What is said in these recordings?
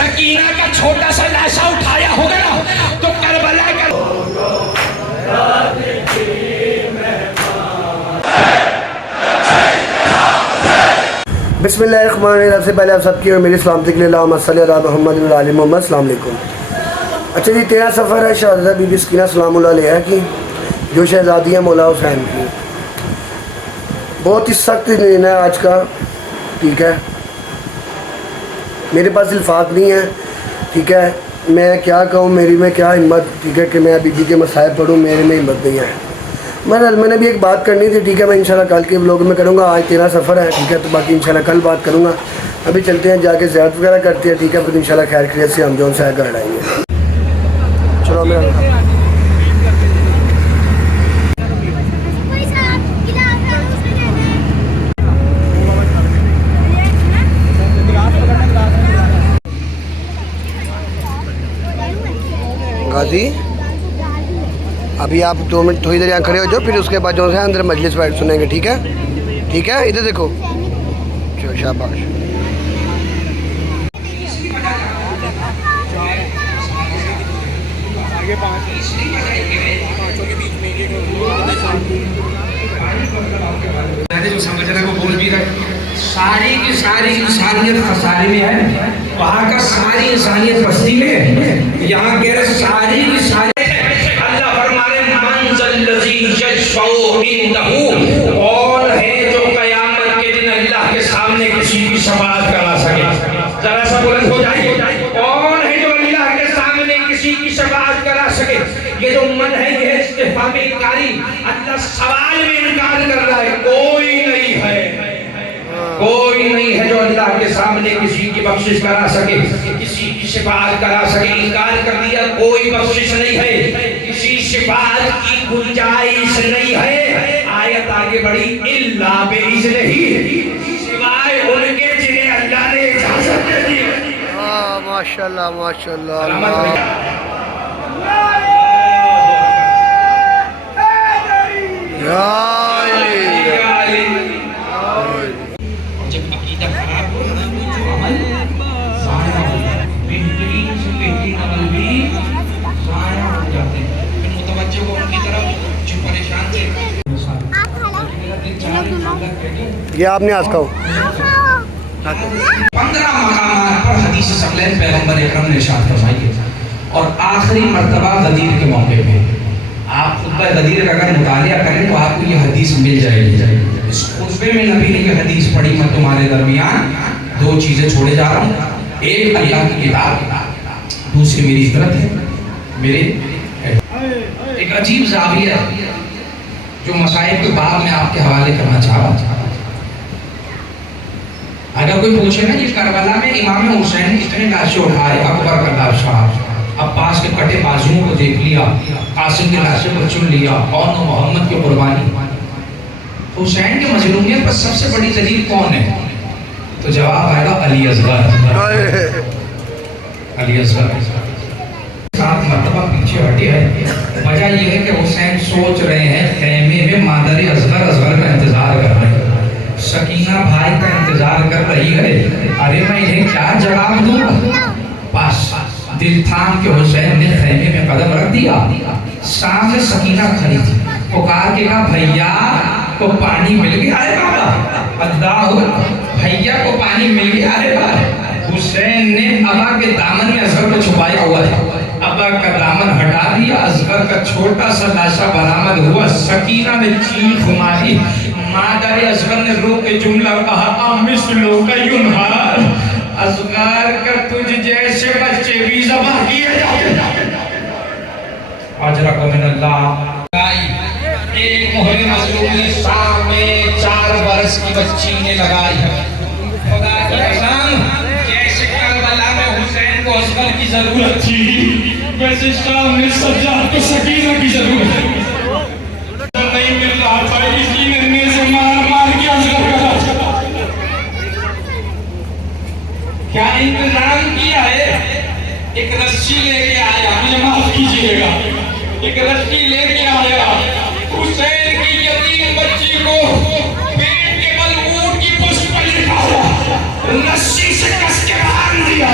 सकीना का छोटा सा लाशा उठाया होगा ना तो करबला का बिस्मिल्लाहिर्रहमानिर्रहीम। सबसे पहले आप सबकी और मेरी सलामती के लिए मोहम्मद अस्सलाम वालेकुम। अच्छा जी, 13 सफ़र है शहज़ादा बीबी सकीना सलामुल्लाह अलैहा की, जो शहज़ादियाँ मौला हुसैन की। बहुत ही सख्त दिन है आज का, ठीक है। मेरे पास अल्फाज नहीं है, ठीक है। मैं क्या कहूँ, मेरी में क्या हिम्मत, ठीक है, कि मैं बीबी के मसाइब पढ़ूँ, मेरे में हिम्मत नहीं है। मैंने भी एक बात करनी थी, ठीक है। मैं इंशाल्लाह कल के व्लॉग में करूँगा। आज 13 सफ़र है, ठीक है, तो बाकी इंशाल्लाह कल बात करूँगा। अभी चलते हैं, जाके ज़ियारत वगैरह करते हैं, ठीक है। फिर इंशाल्लाह खैर खैरियत से हम जो से घर आएंगे। चलो मेरा गाजी, अभी आप 2 मिनट थोड़ी देर यहाँ खड़े हो जाओ, फिर उसके बाद जो है अंदर मजलिस बैठ सुनेंगे, ठीक है। ठीक है, इधर देखो। चलो शाबाश। जो समझ रहे वो बोल भी रहे। सारी की सारी इंसानियत खसारे में है, वहाँ का सारी इंसानियत बस्ती में है। यहाँ कह रहे सारी की सारी अल्लाह फरमाने मंज़ल्लज़ी यशफ़उ इंदहू, कौन है जो क़यामत के दिन अल्लाह के सामने किसी की शफ़ाअत करा सके। जरा सा बुलंद हो जाए, कौन है जो अल्लाह के सामने किसी की शफ़ाअत करा सके। ये जो मन है ये इस्तिफ़हाम इनकारी, अल्लाह सवाल में इनकार कर रहा है। कोई नहीं है, कोई नहीं है जो अल्लाह के सामने किसी की बख्शिश करा सके, किसी की शिफाअत करा सके। इनकार कर दिया, कोई बख्शिश नहीं है, किसी शिफाअत की गुंजाइश नहीं है। आयत आगे बढ़ी, इल्ला बिइज़्निही, सिवाय उनके जिन्हें अल्लाह ने इजाजत दे दी। माशाल्लाह माशाल्लाह। जब अकीदा खराब हो ना तो अमल ज़ाया हो जाता है। बेहतरीन से बेहतरीन अमल भी ज़ाया हो जाते हैं। फिर मुतवज्जो को उनकी तरफ जो परेशान थे, ये आपने आज कहो 15 मकामात पर हदीस सकलैन पैगंबर अकरम ने इरशाद फरमाई है। और आखिरी मर्तबा गदीर के मौके पे आप खुतबा गदीर का अगर मुतालिया करें तो आपको ये हदीस मिल जाएगी। इस खुतबे में नबी ने ये हदीस पढ़ी, मैं तुम्हारे दरमियान 2 चीज़ें छोड़े जा रहा हूँ। एक अल्लाह की किताब, दूसरी मेरी इतरत है, मेरे एक अजीब ज़ाविया जो मसाइब के बाब में आपके हवाले करना चाह रहा था। अगर कोई पूछे ना, ये करबला में इमाम हुसैन कितने लाशें उठाए, अकबर का लाशा, अब्बास के कटे बाजुओं को देख लिया, कासिम के लाशे को चुन लिया, और मोहम्मद की कुर्बानी। हुसैन के मजलूमियत पर सबसे बड़ी दलील कौन है? तो जवाब आएगा अली असगर। अली असगर 7 मरतबा पीछे हटे है। वजह यह है कि हुसैन सोच रहे हैं खेमे में मादर असगर का इंतजार कर रहे हैं, सकीना भाई का इंतजार कर रही है। अरे मैं इन्हें क्या जवाब दूंगा? बस दिल थाम के हुसैन ने खेमे में कदम रख दिया। सामने सकीना खड़ी थी, पुकार के कहा, भैया को पानी मिल गया। अरे बाबा, अल्लाह, भैया को पानी मिल गया। अरे बाबा, हुसैन ने अबा के दामन में असगर को छुपाया हुआ था, अबा का दामन हटा दिया, असगर का छोटा सा लाशा बरामद हुआ। सकीना ने चीख मारी, मादर असगर ने रो के जुमला कहा, अमिस्लो का युनहार, असगर का तुझ जैसे बच्चे भी ज़बह किए जाते। अजरा को मिनल्लाह। एक मोहरे मजलूम ने सामने 4 बरस की बच्ची ने लगाई है। खुदा की कसम, जैसे करबला में हुसैन को असगर की जरूरत थी, वैसे शाम में सज्जाद को सकीना की जरूरत है। नहीं मिल रहा था, इसलिए ने से मार के असगर का क्या इंतजाम किया है। एक रस्सी लेके आया, मुझे माफ कीजिएगा, एक रस्सी लेके आया, हुसैन की यतीम बच्ची को पेट के बल ऊंट की पुष्ट पर लिटाया, रस्सी से कस के बांध दिया।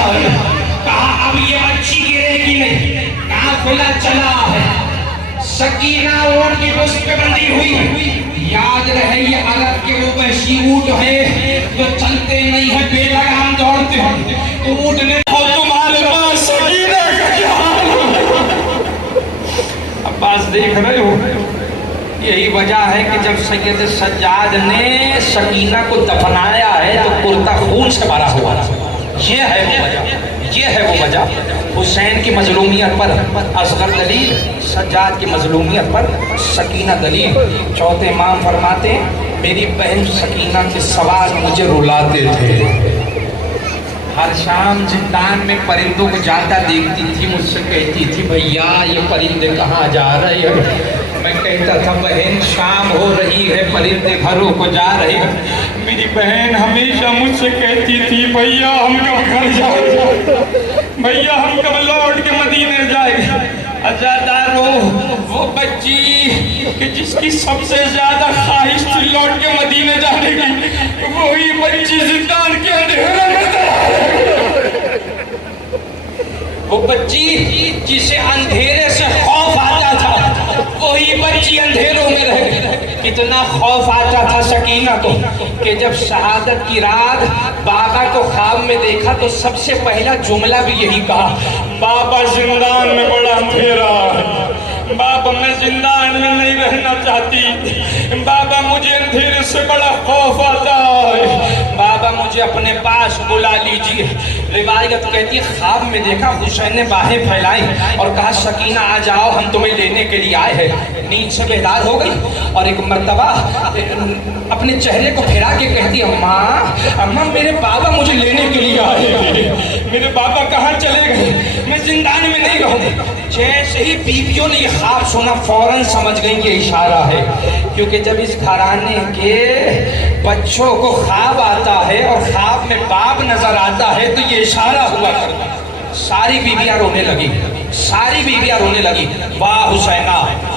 सकीना ऊँट की पुष्प पे बंधी हुई। याद रहे ये अरब के वो वहशी ऊँट है जो चलते नहीं है, बेलगाम दौड़ते हैं। तो ऊँट ने तुम्हारे पास सकीना का क्या हाल है? अब्बास देख रहे हो, यही वजह है कि जब सैयद सज्जाद ने सकीना को दफनाया है तो कुर्ता खून से भरा हुआ था। ये है वो वजह, ये है वो वजह। हुसैन की मजलूमियत पर असगर दलील, सज्जाद की मजलूमियत पर सकीना दलील। चौथे इमाम फरमाते मेरी बहन सकीना के सवाल मुझे रुलाते थे। हर शाम जिंदान में परिंदों को जाता देखती थी, मुझसे कहती थी भैया ये परिंदे कहाँ जा रहे हैं? मैं कहता था बहन शाम हो रही है, परिंदे घरों को जा रहे हैं। मेरी बहन हमेशा मुझसे कहती थी भैया हम कब घर जाएंगे, भैया हम कब लौट के मदीने जाएंगे। अजादारो वो बच्ची कि जिसकी सबसे ज्यादा ख्वाहिश थी लौट के मदीने जाने की, वही बच्ची जिंदान के अंधेरे में, वो बच्ची जिसे अंधेरे से खौफ आता था, वही बच्ची अंधेरों में रह गई। कितना खौफ आता था सकीना को कि जब शहादत की रात बाबा को ख्वाब में देखा तो सबसे पहला जुमला भी यही कहा, बाबा जिंदान में बड़ा अंधेरा है, बाबा मैं जिंदान में नहीं रहना चाहती, बाबा मुझे अंधेरे से बड़ा खौफ आता है, बाबा मुझे अपने पास बुला लीजिए। रिवायत कहती है ख्वाब में देखा हुसैन ने बाहें फैलाई और कहा सकीना आ जाओ हम तुम्हें लेने के लिए आए हैं। नींद से बेदार हो गई और एक मर्तबा अपने चेहरे को फिरा के कहती अम्मा अम्मा मेरे बाबा मुझे लेने के लिए आए हैं, मेरे बाबा कहाँ चले गए, मैं जिंदान में नहीं रहूँगी। जैसे ही बीवियों ने ये ख्वाब सुना फौरन समझ गई ये इशारा है, क्योंकि जब इस घराने के बच्चों को ख्वाब आता है और ख्वाब में बाप नजर आता है तो ये इशारा हुआ करता। सारी बीवियां रोने लगी, सारी बीवियां रोने लगी, वाह हुसैना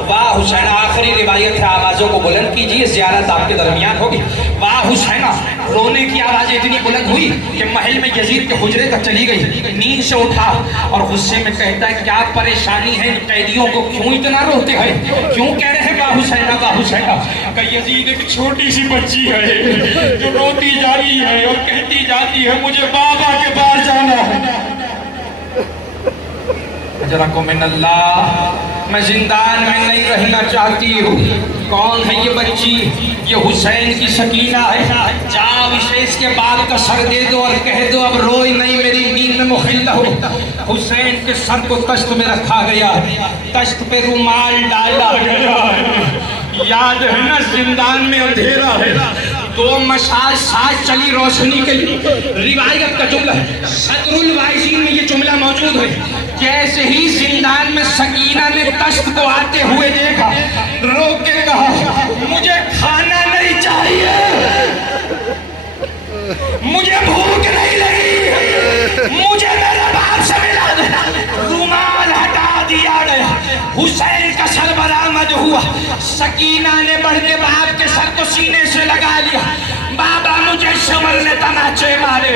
वाह हुसैना। आखिरी रिवायत है आवाज़ों को बुलंद कीजिए, ज़ियारत आपके दरमियान होगी। वाह हुसैना, रोने की आवाज़ इतनी बुलंद हुई कि महल में यजीद के हुजरे तक चली गई। नींद से उठा और गुस्से में कहता है क्या परेशानी है, इन कैदियों को क्यों इतना रोते हैं, क्यों कह रहे हैं वाह हुसैना वाह हुसैना? कि यजीद एक छोटी सी बच्ची है जो रोती जा रही है और कहती जाती है मुझे बाबा के पास जाना है। जरा को मिनल्लाह, मैं जिंदान में नहीं रहना चाहती हूँ। कौन है ये बच्ची? ये हुसैन की सकीना है। जाओ इसे इसके बाप का सर दे दो और कह दो अब रोई नहीं, मेरी नींद में मुखिल्ला हो। हुसैन के सर को तश्त में रखा गया है, तश्त पे रुमाल डाला गया है। याद है ना जिंदान में अंधेरा है, दो मशाल साथ चली रोशनी के लिए। रिवायत का जुमला है, सदरुल वाइजीन में ये जुमला मौजूद है। जैसे ही जिंदान में सकीना ने तश्त को आते हुए देखा, रो के कहा मुझे खाना नहीं चाहिए, मुझे भूख नहीं लगी, मुझे मेरे बाप से मिला दो। रुमाल हटा दिया गया, हुसैन का सर बरामद हुआ। सकीना ने बढ़ के बाप के सर को सीने से लगा लिया। बाबा मुझे शमर ने तमाचे मारे,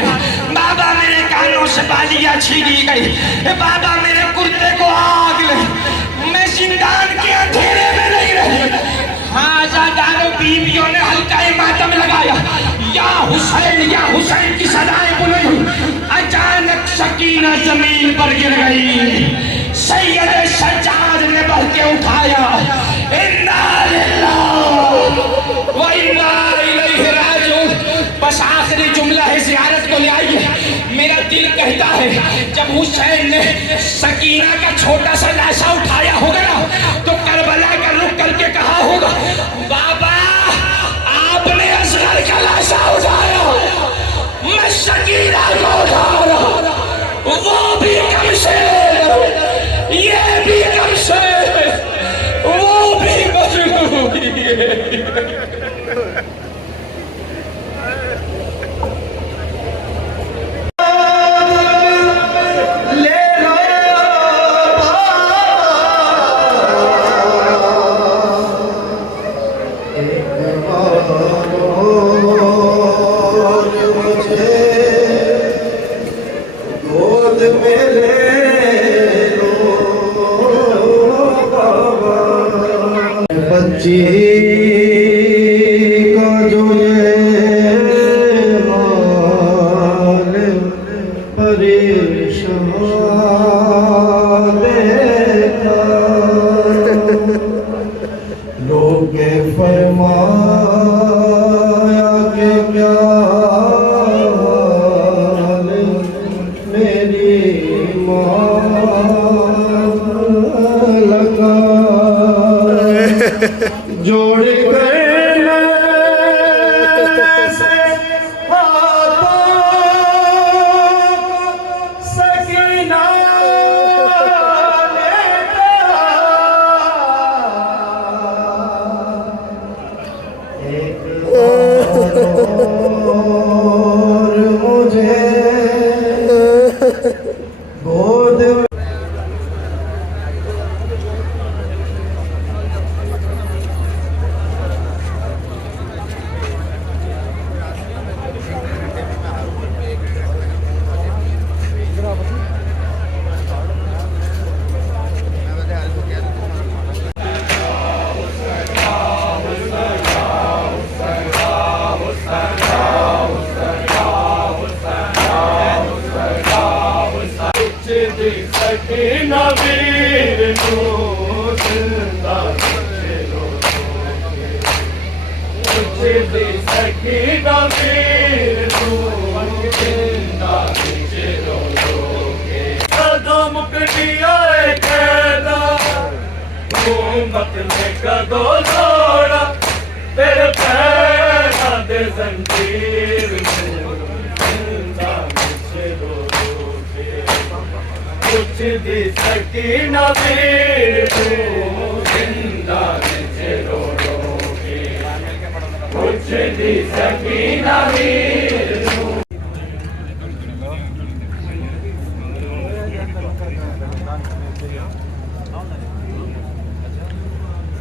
बाबा मेरे कानों से बालियां छीनी गई, बाबा मेरे कुर्ते को आग लगी, मैं जिंदान के अंधेरे में नहीं रही। हाँ ज़ादारो बीवियों ने हल्का मातम लगाया, या हुसैन की सदाएं बुलंद। अचानक सकीना जमीन पर गिर गई, सैयद सज्जाद ने बढ़ के उठाया, इन्ना लिल्लाह व इन्ना इलैहि राजिऊन। बस आखिरी जुमला है, ज़ियारत को ले आइए। मेरा दिल कहता है जब हुसैन ने सकीना का छोटा सा लाशा उठाया होगा ना तो करबला का रुख करके कहा होगा बाबा आपने असगर का लाशा उठाया, मैं सकीना को उठा रहा, वो भी कम से, ये भी कम से, वो भी मजबूरी है। गोद में ले लो बाबा। सच्ची का जो ये हाल परेशान देखा, लोगे फरमाया कि क्या हाल मेरी लगा, जोड़ कर से हाथों सकीना ने कहा, एक और मुझे गोद में कदो जोड़ा तेरे पैर दे जंजीर कुछ दी सकी न वीर तू जिंदा कुछ दी सकी न वीर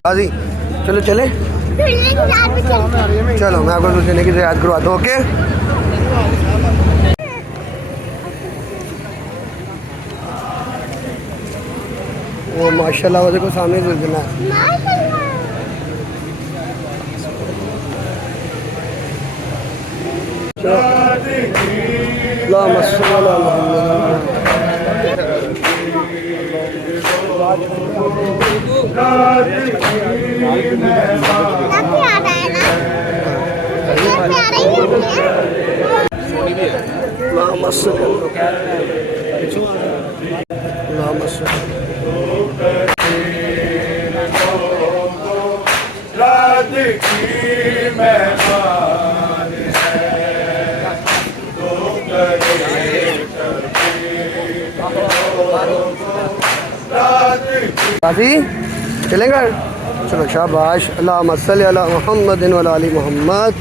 आजी चलो चले, चलो मैं आपको चलने की रियायत करवाता हूँ। ओके वो माशाल्लाह वो देखो सामने जुलझुला है। रात की मेहमान है तो काजी चलेंगे, चलो शाबाश। अल्लाहुम्मा सल्ली अला मुहम्मदिन व अला आलि मुहम्मद।